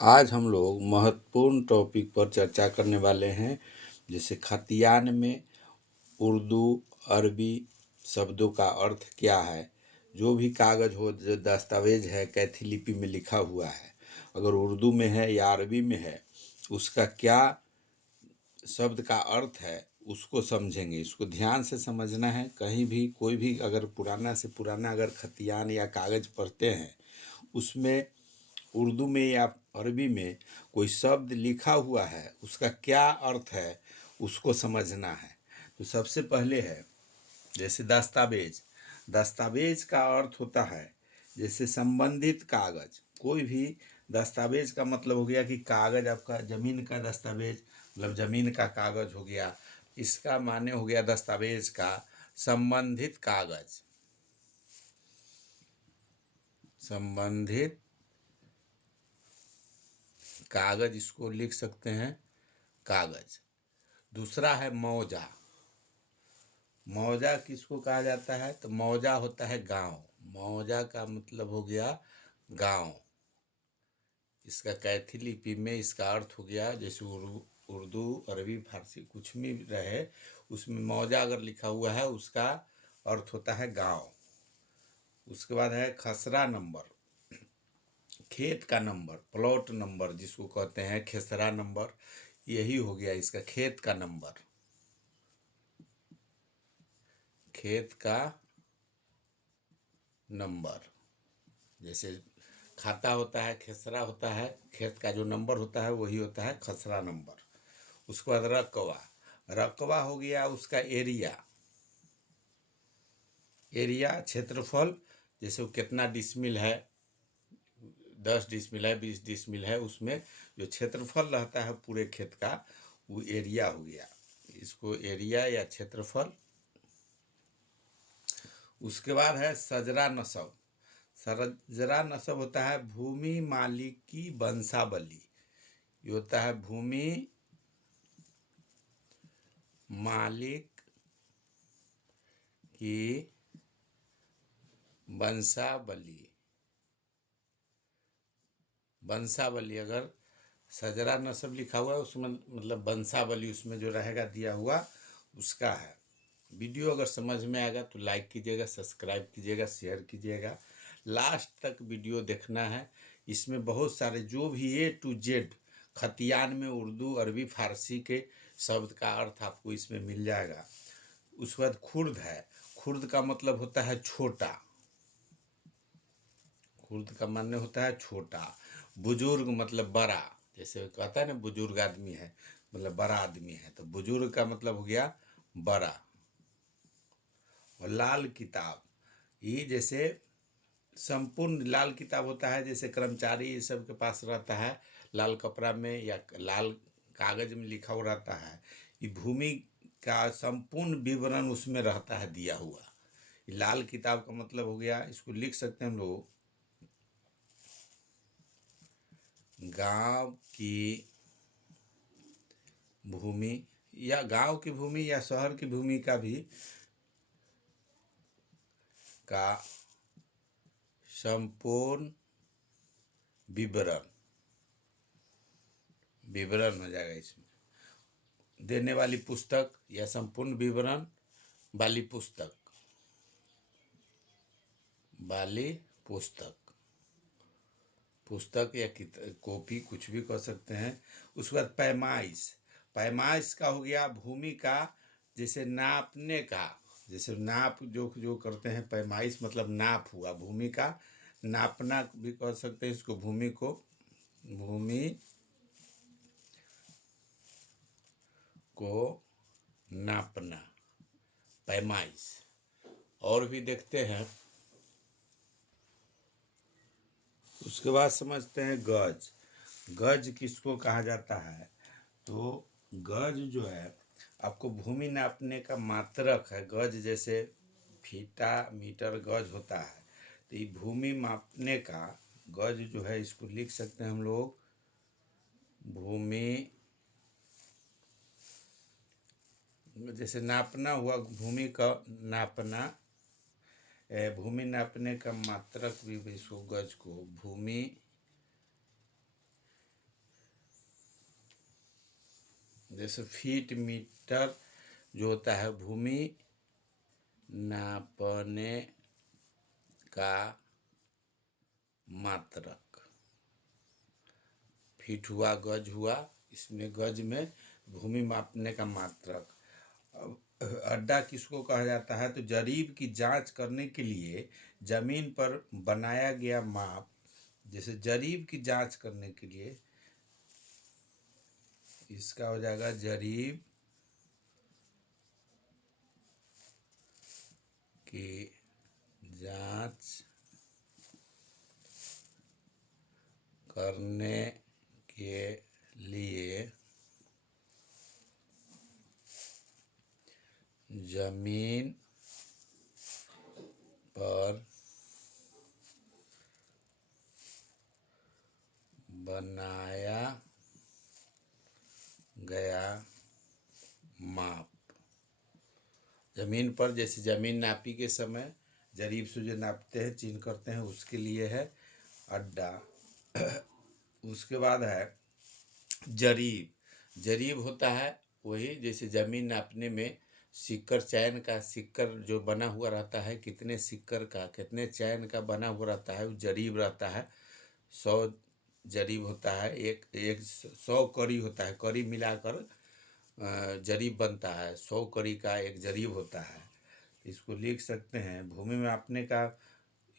आज हम लोग महत्वपूर्ण टॉपिक पर चर्चा करने वाले हैं। जैसे खतियान में उर्दू अरबी शब्दों का अर्थ क्या है। जो भी कागज़ हो, जो दस्तावेज है, कैथी लिपि में लिखा हुआ है, अगर उर्दू में है या अरबी में है, उसका क्या शब्द का अर्थ है उसको समझेंगे। इसको ध्यान से समझना है। कहीं भी कोई भी अगर पुराना से पुराना अगर खतियान या कागज़ पढ़ते हैं, उसमें उर्दू में या अरबी में कोई शब्द लिखा हुआ है, उसका क्या अर्थ है उसको समझना है। तो सबसे पहले है जैसे दस्तावेज। दस्तावेज का अर्थ होता है जैसे संबंधित कागज। कोई भी दस्तावेज का मतलब हो गया कि कागज आपका ज़मीन का दस्तावेज, मतलब ज़मीन का कागज हो गया। इसका माने हो गया दस्तावेज का संबंधित कागज। संबंधित कागज, इसको लिख सकते हैं कागज। दूसरा है मौजा। मौजा किसको कहा जाता है? तो मौजा होता है गांव। मौजा का मतलब हो गया गांव। इसका कैथी लिपि में इसका अर्थ हो गया, जैसे उर्दू अरबी फारसी कुछ भी रहे, उसमें मौजा अगर लिखा हुआ है उसका अर्थ होता है गांव। उसके बाद है खसरा नंबर। खेत का नंबर, प्लॉट नंबर जिसको कहते हैं, खेसरा नंबर, यही हो गया इसका खेत का नंबर। खेत का नंबर, जैसे खाता होता है, खेसरा होता है, खेत का जो नंबर होता है वही होता है खसरा नंबर। उसके बाद रकवा। रकवा हो गया उसका एरिया। एरिया क्षेत्रफल, जैसे वो कितना डिसमिल है, 10 डिसमिल है, 20 डिसमिल है, उसमें जो क्षेत्रफल रहता है पूरे खेत का वो एरिया हो गया। इसको एरिया या क्षेत्रफल। उसके बाद है सजरा नसब। सजरा नसब होता है भूमि मालिक की वंशावली। ये होता है भूमि मालिक की वंशावली। वंशावली, अगर सजरा नसब लिखा हुआ है उसमें मतलब वंशावली उसमें जो रहेगा दिया हुआ उसका है। वीडियो अगर समझ में आएगा तो लाइक कीजिएगा, सब्सक्राइब कीजिएगा, शेयर कीजिएगा। लास्ट तक वीडियो देखना है। इसमें बहुत सारे जो भी A to Z खतियान में उर्दू अरबी फारसी के शब्द का अर्थ आपको इसमें मिल जाएगा। उसके बाद खुर्द है। खुर्द का मतलब होता है छोटा। खुर्द का माने होता है छोटा। बुजुर्ग मतलब बड़ा, जैसे कहता है ना बुजुर्ग आदमी है, मतलब बड़ा आदमी है, तो बुजुर्ग का मतलब हो गया बड़ा। और लाल किताब, ये जैसे संपूर्ण लाल किताब होता है, जैसे कर्मचारी ये सब के पास रहता है, लाल कपड़ा में या लाल कागज में लिखा हुआ रहता है। ये भूमि का संपूर्ण विवरण उसमें रहता है दिया हुआ। ये लाल किताब का मतलब हो गया, इसको लिख सकते हैं हम लोग, गांव की भूमि, या गांव की भूमि या शहर की भूमि का भी का संपूर्ण विवरण। विवरण हो जाएगा इसमें, देने वाली पुस्तक या संपूर्ण विवरण वाली पुस्तक। वाली पुस्तक, पुस्तक या कॉपी कुछ भी कह सकते हैं। उसके बाद पैमाइश। पैमाइश का हो गया भूमि का, जैसे नापने का, जैसे नाप जो जो करते हैं, पैमाइश मतलब नाप हुआ भूमि का। नापना भी कह सकते हैं इसको, भूमि को, भूमि को नापना, पैमाइश। और भी देखते हैं। उसके बाद समझते हैं गज। गज किसको कहा जाता है? तो गज जो है आपको भूमि नापने का मात्रक है। गज जैसे फीटा मीटर गज होता है, तो ये भूमि मापने का गज जो है, इसको लिख सकते हैं हम लोग भूमि, जैसे नापना हुआ भूमि का नापना, भूमि नापने का मात्रक भी इसको गज को भूमि जैसे फीट मीटर जो होता है भूमि नापने का मात्रक। फीट हुआ, गज हुआ, इसमें गज में भूमि मापने का मात्रक। अब अड्डा किसको कहा जाता है? तो जरीब की जांच करने के लिए जमीन पर बनाया गया माप। जैसे जरीब की जांच करने के लिए इसका हो जाएगा जरीब की जांच करने के लिए जमीन पर बनाया गया माप। जमीन पर, जैसे जमीन नापी के समय जरीब से जो नापते हैं, चिन्ह करते हैं, उसके लिए है अड्डा। उसके बाद है जरीब। जरीब होता है वही, जैसे जमीन नापने में सिक्कर चयन का, सिक्कर जो बना हुआ रहता है, कितने सिक्कर का, कितने चयन का बना हुआ रहता है, वो जरीब रहता है। 100 जरीब होता है, एक 100 कड़ी होता है, कड़ी मिलाकर जरीब बनता है। 100 कड़ी का एक जरीब होता है। इसको लिख सकते हैं भूमि मापने का,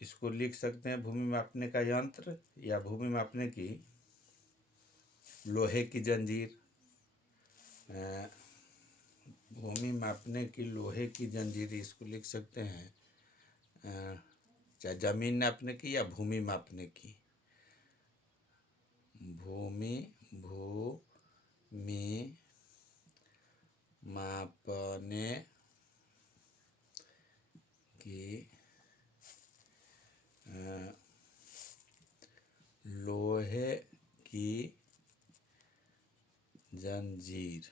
इसको लिख सकते हैं भूमि मापने का यंत्र, या भूमि मापने की लोहे की जंजीर। भूमि मापने की लोहे की जंजीर, इसको लिख सकते हैं चाहे जमीन नापने की या भूमि मापने की। भूमि मापने की लोहे की जंजीर।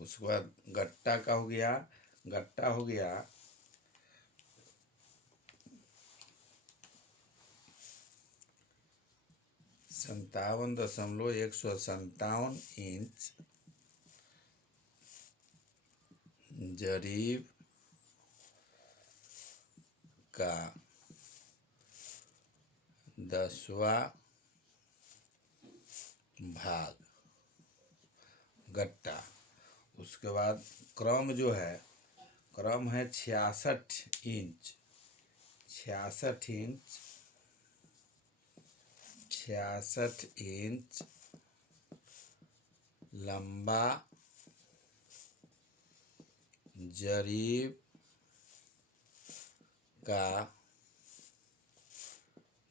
उसके बाद गट्टा का हो गया। गट्टा हो गया 57.157 इंच जरीब का 10वां भाग गट्टा। उसके बाद क्रम जो है, क्रम है 66 इंच। 66 इंच 66 इंच लंबा जरीब का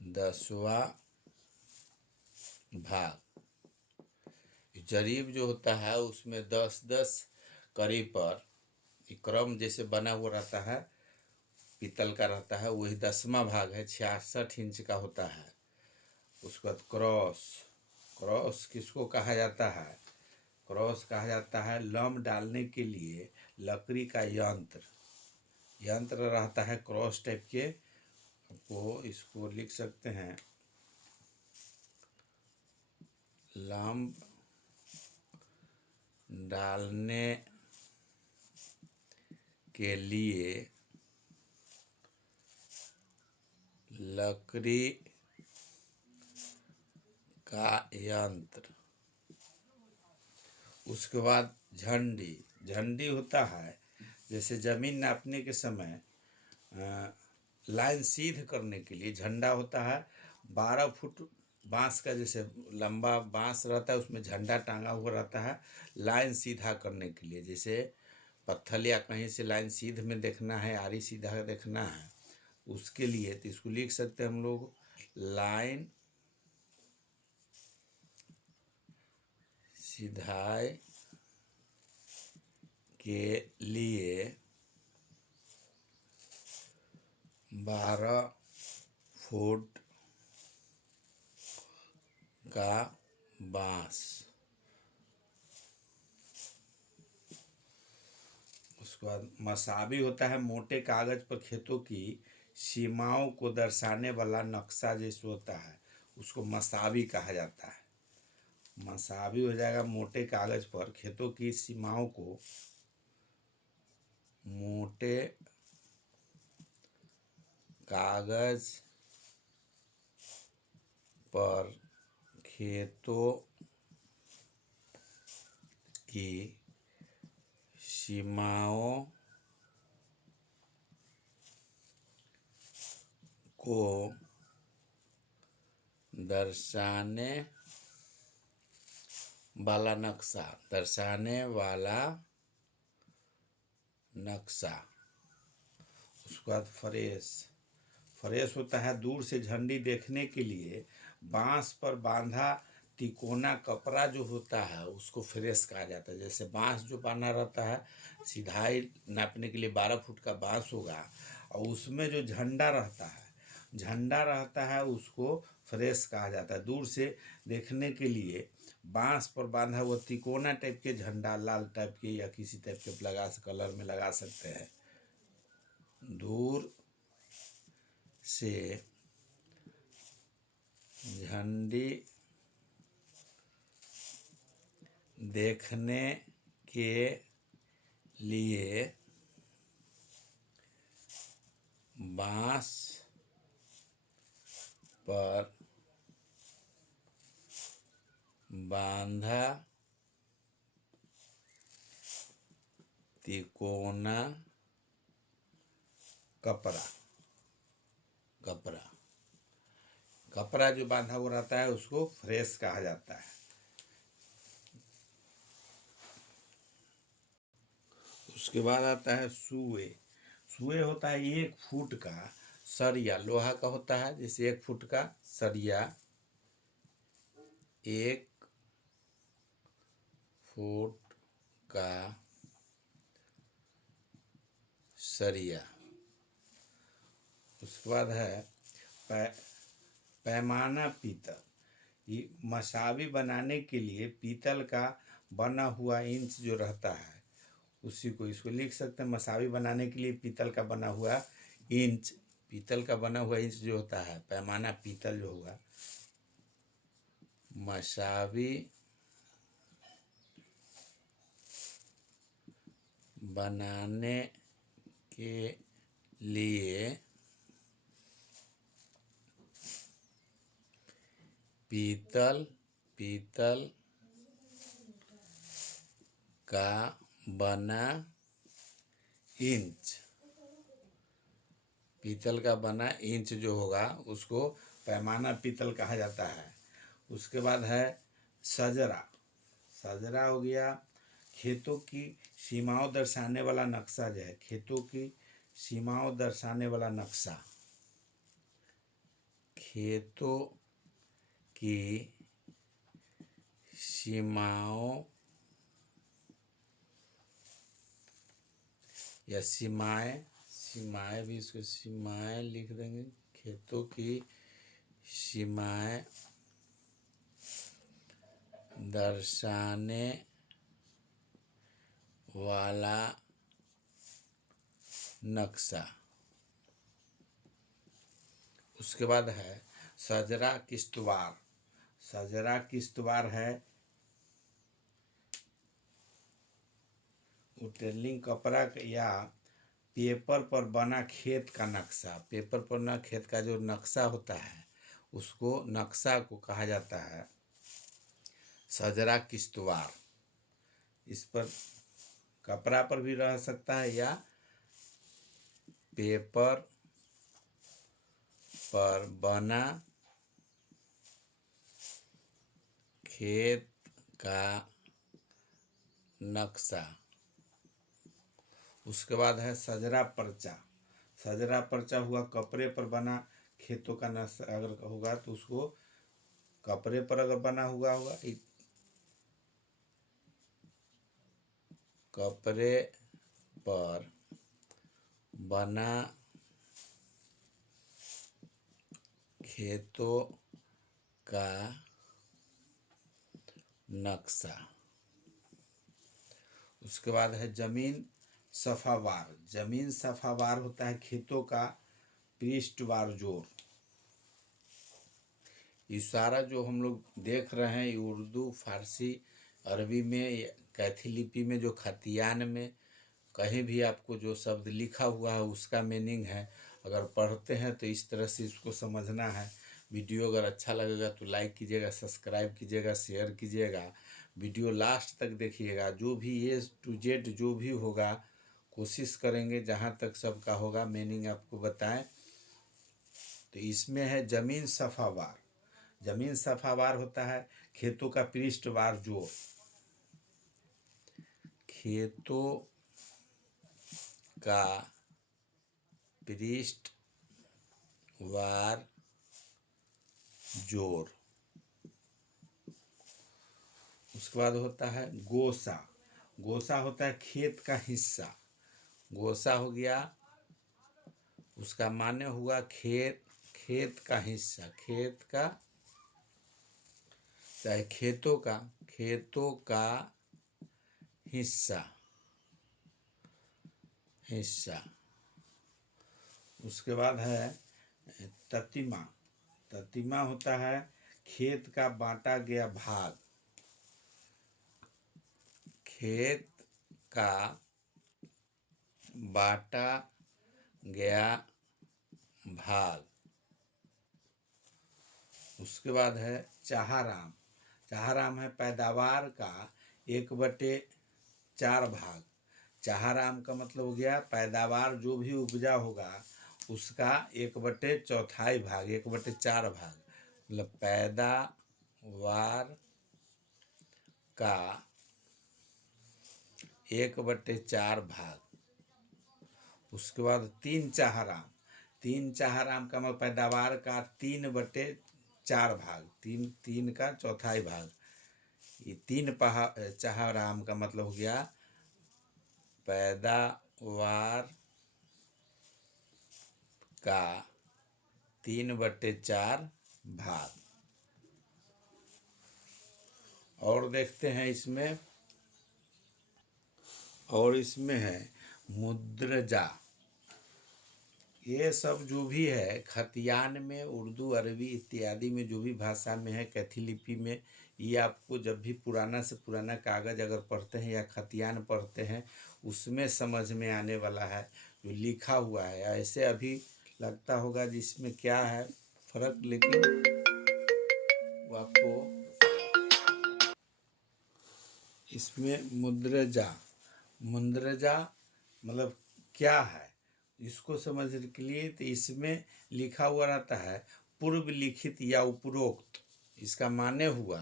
10वां भाग। जरीब जो होता है उसमें 10-10 कड़ी पर क्रम जैसे बना हुआ रहता है, पीतल का रहता है, वही 10वां भाग है, 66 इंच का होता है। उसके बाद क्रॉस। क्रॉस किसको कहा जाता है? क्रॉस कहा जाता है लम्ब डालने के लिए लकड़ी का यंत्र रहता है, क्रॉस टाइप के। आपको इसको लिख सकते हैं लम्ब डालने के लिए लकड़ी का यंत्र। उसके बाद झंडी। झंडी होता है जैसे जमीन नापने के समय लाइन सीध करने के लिए झंडा होता है। 12 फुट बांस का, जैसे लंबा बांस रहता है, उसमें झंडा टांगा हुआ रहता है लाइन सीधा करने के लिए। जैसे पत्थर या कहीं से लाइन सीध में देखना है, आरी सीधा देखना है, उसके लिए तो इसको लिख सकते हैं हम लोग लाइन सीधाई के लिए 12 फुट का बांस। उसके बाद मसाबी होता है मोटे कागज पर खेतों की सीमाओं को दर्शाने वाला नक्शा जैसे होता है, उसको मसाबी कहा जाता है। मसावी हो जाएगा मोटे कागज पर खेतों की सीमाओं को, मोटे कागज पर खेतों की सीमाओं को दर्शाने वाला नक्शा, दर्शाने वाला नक्शा। उसके बाद फ्रेस, फ्रेस होता है दूर से झंडी देखने के लिए बांस पर बांधा तिकोना कपड़ा जो होता है उसको फ्रेस कहा जाता है। जैसे बांस जो बांधा रहता है, सिधाई नापने के लिए 12 फुट का बांस होगा और उसमें जो झंडा रहता है उसको फ्रेस कहा जाता है। दूर से देखने के लिए बांस पर बांधा हुआ तिकोना टाइप के झंडा, लाल टाइप के या किसी टाइप के कलर में लगा सकते हैं। दूर से झंडी देखने के लिए बांस पर बांधा तिकोना कपड़ा जो बांधा हुआ रहता है उसको फ्रेस कहा जाता है। उसके बाद आता है सुए। सुए होता है 1 फुट का सरिया, लोहा का होता है। जैसे 1 फुट का सरिया, 1 फुट का सरिया। उसके बाद है पैमाना पीतल। ये मसावी बनाने के लिए पीतल का बना हुआ इंच जो रहता है उसी को, इसको लिख सकते हैं। मसावी बनाने के लिए पीतल का बना हुआ इंच, पीतल का बना हुआ इंच जो होता है, पैमाना पीतल जो होगा। मसावी बनाने के लिए पीतल का बना इंच, पीतल का बना इंच जो होगा उसको पैमाना पीतल कहा जाता है। उसके बाद है सजरा। सजरा हो गया खेतों की सीमाओं दर्शाने वाला नक्शा जो है, खेतों की सीमाओं दर्शाने वाला नक्शा। खेतों की सीमाओं या सीमाएं भी, इसको सीमाएं लिख देंगे। खेतों की सीमाएं दर्शाने वाला नक्शा। उसके बाद है सजरा किश्तवाड़। सजरा किश्तवाड़ है उटेलिंग कपड़ा या पेपर पर बना खेत का नक्शा। पेपर पर ना खेत का जो नक्शा होता है उसको, नक्शा को कहा जाता है सजरा किश्तवाड़। इस पर कपड़ा पर भी रह सकता है या पेपर पर बना खेत का नक्शा। उसके बाद है सजरा पर्चा। सजरा पर्चा हुआ कपड़े पर बना खेतों का नक्शा अगर होगा तो उसको, कपड़े पर अगर बना हुआ होगा, कपड़े पर बना खेतों का नक्शा। उसके बाद है जमीन सफावार। जमीन सफावार होता है खेतों का पृष्ठवार जोर। ये सारा जो हम लोग देख रहे हैं, ये उर्दू, फारसी, अरबी में, कैथी लिपि में, जो खतियान में कहीं भी आपको जो शब्द लिखा हुआ है उसका मीनिंग है। अगर पढ़ते हैं तो इस तरह से इसको समझना है। वीडियो अगर अच्छा लगेगा तो लाइक कीजिएगा, सब्सक्राइब कीजिएगा, शेयर कीजिएगा, वीडियो लास्ट तक देखिएगा। जो भी A to Z जो भी होगा कोशिश करेंगे जहाँ तक सबका होगा मीनिंग आपको बताएं। तो इसमें है जमीन सफावार। जमीन सफावार होता है खेतों का पृष्ठवार जोड़। खेतों का पृष्ठवार जोड़। उसके बाद होता है गोसा। गोसा होता है खेत का हिस्सा। गोसा हो गया, उसका माने हुआ खेत, खेत का हिस्सा, खेत का, चाहे खेतों का हिस्सा, हिस्सा। उसके बाद है ततिमा। ततिमा होता है खेत का बांटा गया भाग। खेत का बांटा गया भाग। उसके बाद है चाहराम। चाहराम है पैदावार का 1/4 भाग। चाहराम का मतलब हो गया पैदावार जो भी उपजा होगा उसका 1/4 भाग, 1/4 भाग, मतलब पैदावार का 1/4 भाग। उसके बाद 3 चाहराम। 3 चाहराम का मतलब पैदावार का 3/4 भाग, तीन का चौथाई भाग। ये 3 चाहराम का मतलब हो गया पैदावार का 3/4 भाग। और देखते हैं इसमें, और इसमें है मुद्रजा। ये सब जो भी है खतियान में, उर्दू, अरबी इत्यादि में जो भी भाषा में है, कैथी लिपि में, ये आपको जब भी पुराना से पुराना कागज़ अगर पढ़ते हैं या खतियान पढ़ते हैं उसमें समझ में आने वाला है जो लिखा हुआ है। ऐसे अभी लगता होगा जिसमें क्या है फर्क, लेकिन वो आपको इसमें मुद्रजा, मुद्रजा मतलब क्या है इसको समझने के लिए तो इसमें लिखा हुआ रहता है पूर्व लिखित या उपरोक्त। इसका माने हुआ,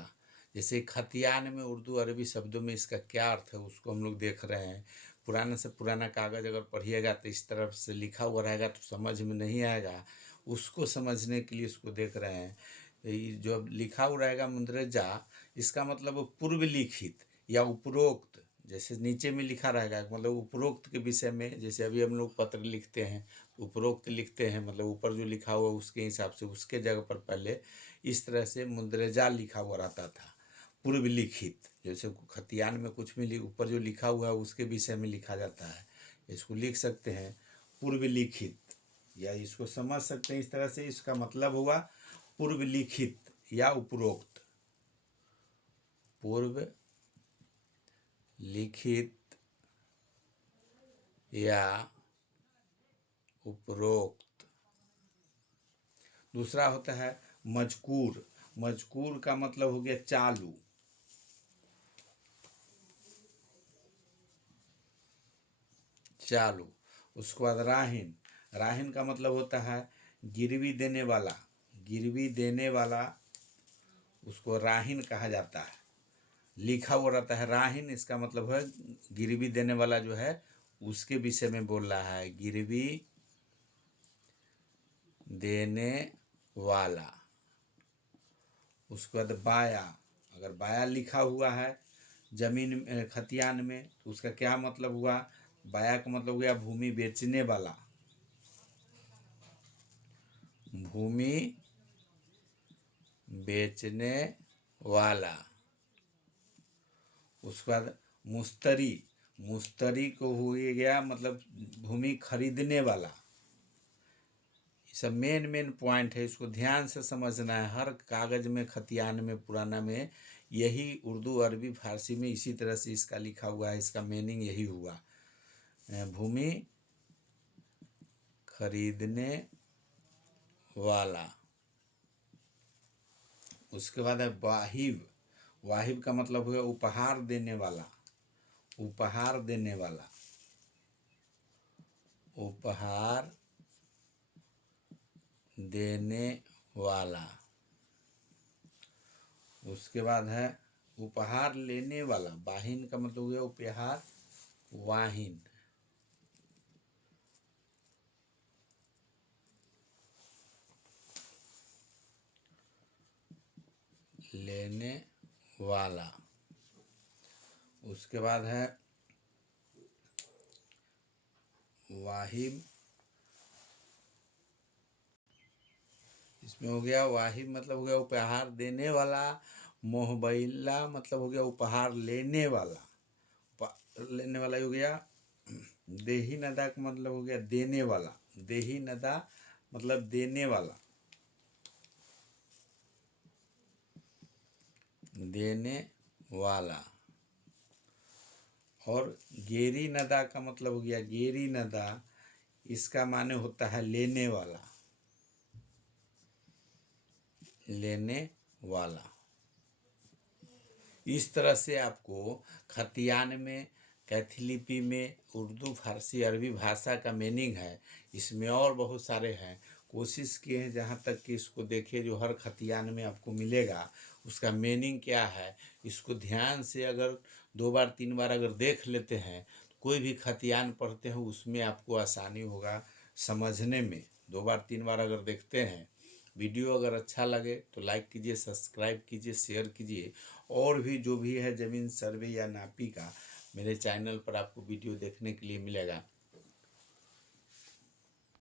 जैसे खतियान में उर्दू अरबी शब्दों में इसका क्या अर्थ है उसको हम लोग देख रहे हैं। पुराना से पुराना कागज़ अगर पढ़िएगा तो इस तरफ से लिखा हुआ रहेगा तो समझ में नहीं आएगा, उसको समझने के लिए उसको देख रहे हैं। ये जो लिखा हुआ रहेगा मुद्रजा, इसका मतलब पूर्व लिखित या उपरोक्त, जैसे नीचे में लिखा रहेगा मतलब उपरोक्त के विषय में। जैसे अभी हम लोग पत्र लिखते हैं उपरोक्त लिखते हैं, मतलब ऊपर जो लिखा हुआ उसके हिसाब से उसके जगह पर पहले इस तरह से मुद्रजा लिखा हुआ रहता था। पूर्व लिखित, जैसे खतियान में कुछ भी ऊपर जो लिखा हुआ है उसके विषय में लिखा जाता है, इसको लिख सकते हैं पूर्व लिखित, या इसको समझ सकते हैं इस तरह से। इसका मतलब हुआ पूर्व लिखित या उपरोक्त। पूर्व लिखित या उपरोक्त। दूसरा होता है मजकूर। मजकूर का मतलब हो गया चालू। चालू। उसके बाद राहिन। राहिन का मतलब होता है गिरवी देने वाला। गिरवी देने वाला उसको राहिन कहा जाता है। लिखा हुआ रहता है राहिन, इसका मतलब है गिरवी देने वाला जो है उसके विषय में बोल रहा है, गिरवी देने वाला। उसके बाद बाया। अगर बाया लिखा हुआ है जमीन खतियान में तो उसका क्या मतलब हुआ, बाया का मतलब हुआ भूमि बेचने वाला। भूमि बेचने वाला। उसके बाद मुस्तरी। मुस्तरी को हो गया मतलब भूमि खरीदने वाला। सब मेन पॉइंट है, इसको ध्यान से समझना है। हर कागज़ में, खतियान में, पुराना में यही उर्दू, अरबी, फारसी में इसी तरह से इसका लिखा हुआ है। इसका मीनिंग यही हुआ, भूमि खरीदने वाला। उसके बाद है वाहिब। वाहिब का मतलब हुआ उपहार देने वाला, उपहार देने वाला, उपहार देने वाला। उसके बाद है उपहार लेने वाला। वाहिन का मतलब हुआ उपहार, वाहिन, लेने वाला। उसके बाद है वाहिब, इसमें हो गया वाहिब मतलब हो गया उपहार देने वाला। मोहबैला मतलब हो गया उपहार लेने वाला, लेने वाला हो गया। देही नदा का मतलब हो गया देने वाला। देही नदा मतलब देने वाला, देने वाला। और गेरी नदा का मतलब हो गया, गेरी नदा, इसका माने होता है लेने वाला, लेने वाला। इस तरह से आपको खतियान में, कैथी में, उर्दू, फारसी, अरबी भाषा का मीनिंग है। इसमें और बहुत सारे हैं। कोशिश किए हैं जहाँ तक कि इसको देखिए, जो हर खतियान में आपको मिलेगा उसका मीनिंग क्या है। इसको ध्यान से अगर 2 बार 3 बार अगर देख लेते हैं, कोई भी खतियान पढ़ते हैं उसमें आपको आसानी होगा समझने में। 2 बार 3 बार अगर देखते हैं। वीडियो अगर अच्छा लगे तो लाइक कीजिए, सब्सक्राइब कीजिए, शेयर कीजिए। और भी जो भी है ज़मीन सर्वे या नापी का, मेरे चैनल पर आपको वीडियो देखने के लिए मिलेगा।